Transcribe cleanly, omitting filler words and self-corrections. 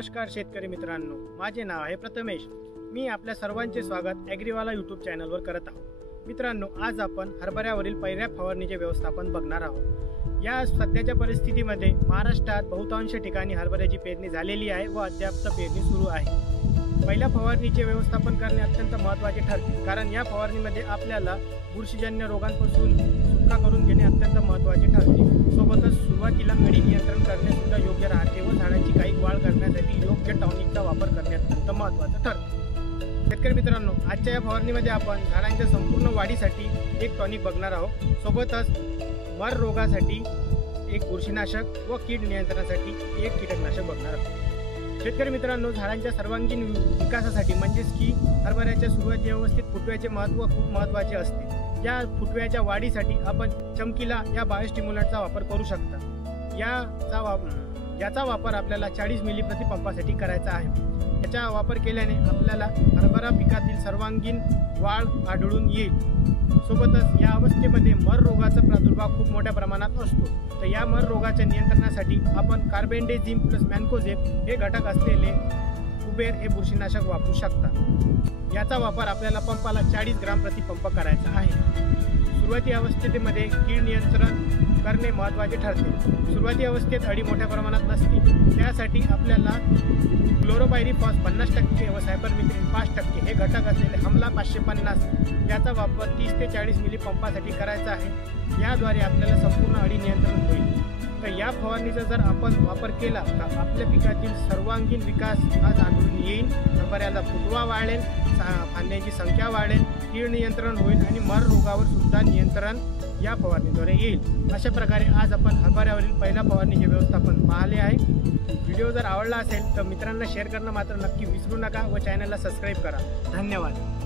नमस्कार शेतकरी मित्रांनो, माझे नाव आहे प्रथमेश। मी आपल्या सर्वांचे स्वागत ॲग्रीवाला यूट्यूब चॅनलवर करत आहोत। मित्रांनो, आज आपण हरभऱ्यावरील पहिल्या फवारणीचे व्यवस्थापन बघणार आहोत। या सध्याच्या परिस्थितीमध्ये महाराष्ट्रात बहुतांश ठिकाणी हरभऱ्याची पेरणी झालेली आहे व अद्याप पेरणी सुरू आहे। पहिल्या फवारणीचे व्यवस्थापन करणे अत्यंत महत्त्वाचे ठरते, कारण या फवारणीमध्ये आपल्याला बुरशीजन्य रोगांपासून सुटका करून घेणे अत्यंत महत्त्वाचे ठरते। सोबतच सुरुवातीला अळी नियंत्रण करणे सुद्धा योग्य राहते व झाडाची काही वाढ करण्यासाठी योग्य टॉनिकचा वापर करणे अत्यंत महत्त्वाचं ठरते। शेतकरी मित्रांनो, आजच्या या फवारणीमध्ये आपण झाडांच्या संपूर्ण वाढीसाठी एक टॉनिक बघणार आहोत। सोबतच मर रोगासाठी एक बुरशीनाशक व कीड नियंत्रणासाठी एक कीटकनाशक बघणार आहोत। शेतकरी मित्रांनो, झाडांच्या सर्वांगीण विकासासाठी म्हणजेच की हरभऱ्याच्या सुरुवाती व्यवस्थित फुटव्याचे महत्त्व खूप महत्त्वाचे असते। या फुटव्याच्या वाढीसाठी आपण चमकीला या बायोस्टिम्युलंटचा वापर करू शकता। याचा वापर आपल्याला 40 मिली प्रति पंपासाठी करायचा आहे। याचा वापर केल्याने आपल्याला हरभरा पिकातील सर्वांगीण वाढ आढळून येईल। सोबतच या अवस्थेमध्ये मर रोगाचा प्रादुर्भाव खूप मोठ्या प्रमाणात असतो। तर या मर रोगाच्या नियंत्रणासाठी आपण कार्बेंडेझिम प्लस मॅन्कोझेब हे घटक असलेले कुबेर हे बुरशीनाशक वापरू शकता। याचा वापर आपल्याला पंपाला 40 ग्राम प्रति पंप करायचा आहे। सुरुवाती अवस्थेमध्ये कीड नियंत्रण करणे महत्त्वाचे ठरते। सुरुवाती अवस्थेत अळी मोठ्या प्रमाणात नसते, त्यासाठी आपल्याला क्लोरोपायरीफॉस 50% व सायपरमेथ्रिन 5% हे घटक असलेले हमला 550 याचा वापर 30 ते 40 मिली पंपासाठी करायचा आहे। याद्वारे आपल्याला संपूर्ण अळी नियंत्रण होईल। तर या फवारणीचा जर आपण वापर केला तर आपल्या पिकातील सर्वांगीण विकास हा आढळून येईल। हरभऱ्याला फुटवा वाढेल, फांद्यांची संख्या वाढेल, कीड नियंत्रण होईल आणि मर रोगावर सुद्धा नियंत्रण या फवारणीद्वारे येईल। अशा प्रकारे आज आपण हरभऱ्यावरील पहिल्या फवारणीचे व्यवस्थापन पाहिले आहे। व्हिडिओ जर आवडला असेल तर मित्रांना शेअर करणं मात्र नक्की विसरू नका व चॅनलला सबस्क्राईब करा। धन्यवाद।